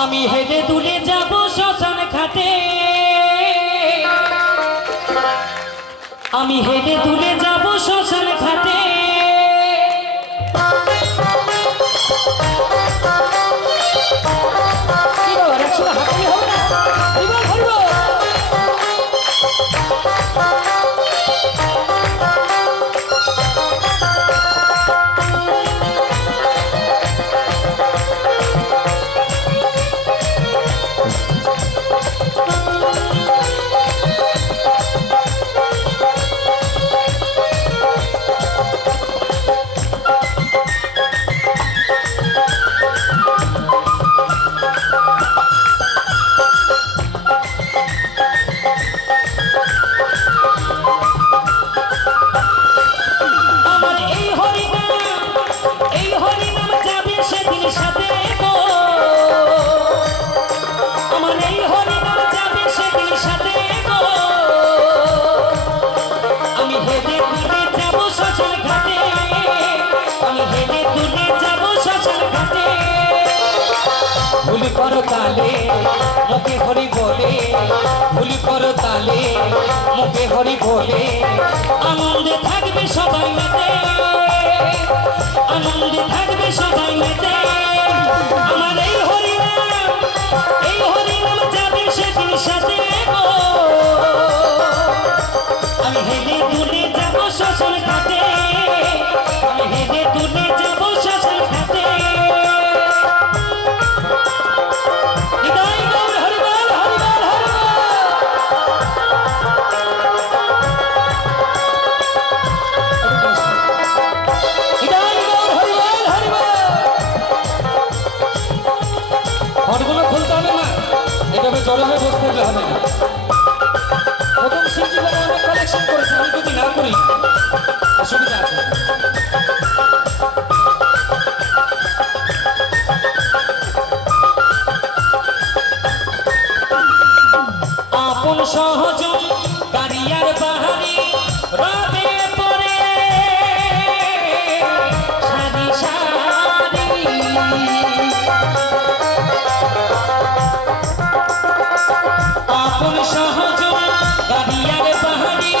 আমি হেঁটে তুলে যাব শ্মশান ঘাটে, আমি হেঁটে তুলে যাব শ্মশান ঘাটে। ভুল করো তালে মুখে হরি বলে, ভুল করো তালে মুখে হরি বলে, আনন্দে থাকবে সবাই মেতে, আনন্দে থাকবে সবাই মেতে। আমার এই হরিনাম যাবে সেদিন সাথে গো, আমি হেঁটে তুলে যাব শ্মশান ঘাটে, আমি হেঁটে তুলে যাব শ্মশান ঘাটে। ঘরগুলো খুলতে হবে না, এভাবে জড়াবে বসতে হবে না। প্রথম শিল্পী বলে অনেক কালেকশন করেছে, আমি যদি না করি অসুবিধা আছে। আপন সহজন কারিয়ার বাহারি রবে পরে সারি সারি, আপন সহজন কারিয়ার বাহারি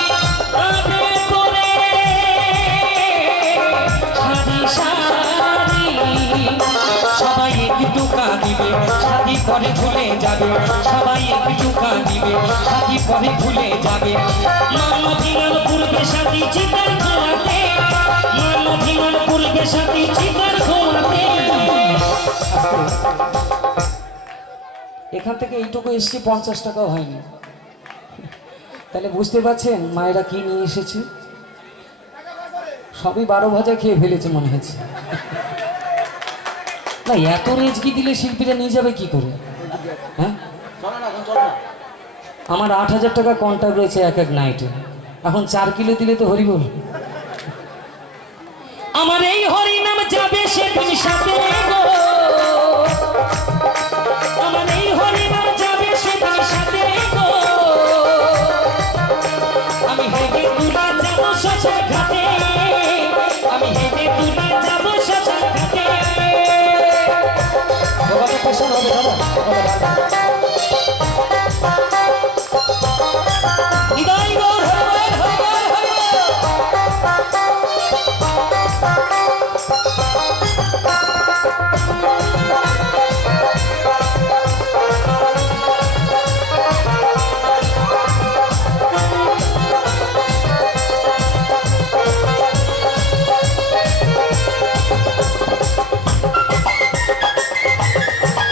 রবে পরে সারি সারি। সবাই একটু কাঁদিবে সাথী পরে ভুলে যাবে, সবাই একটু কাঁদিবে সাথী পরে ভুলে যাবে। মানবিমান পূর্বে সাথী চিতার খোয়াতে, মানবিমান পূর্বে সাথী চিতার খোয়াতে। এখান থেকে এইটুকু এসছি 50 টাকাও হয়নি, তাহলে বুঝতে পারছেন মায়েরা কি নিয়ে এসেছে। সবই 12 ভাজা খেয়ে ফেলেছে মনে হচ্ছে। না এত রেজকি দিলে শিল্পীরা নিয়ে যাবে কি করে? হ্যাঁ আমার 8000 টাকা কন্ট্রাক্ট রয়েছে এক এক নাইটে, এখন 4 কিলো দিলে তো হরি বল। আমার এই হরিনাম যাবে সেদিন সাথে গো,